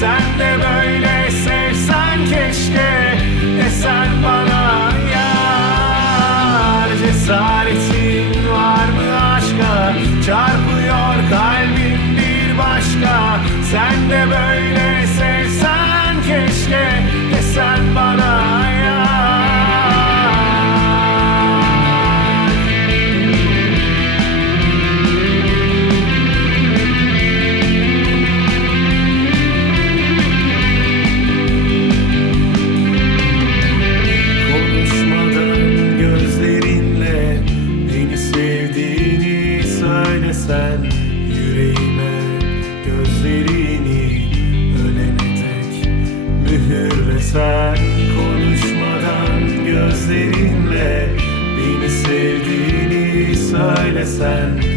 Sen de böyle sevsen keşke E sen bana yar. Cesaretin var mı aşka? Çarpıyor kalbim bir başka. Sen de böyle sen yüreğime gözlerini ölene tek. Mühür ve sen konuşmadan gözlerinle beni sevdiğini söylesen.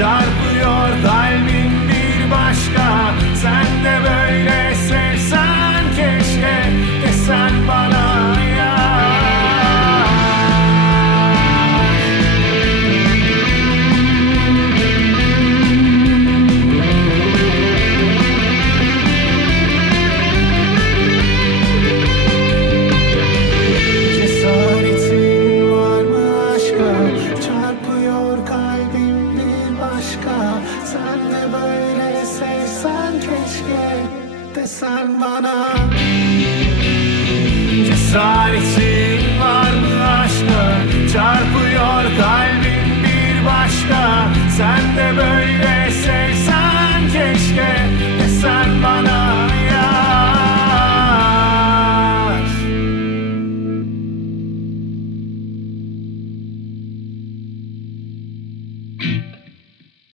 sharp. keşke bana. Cesareti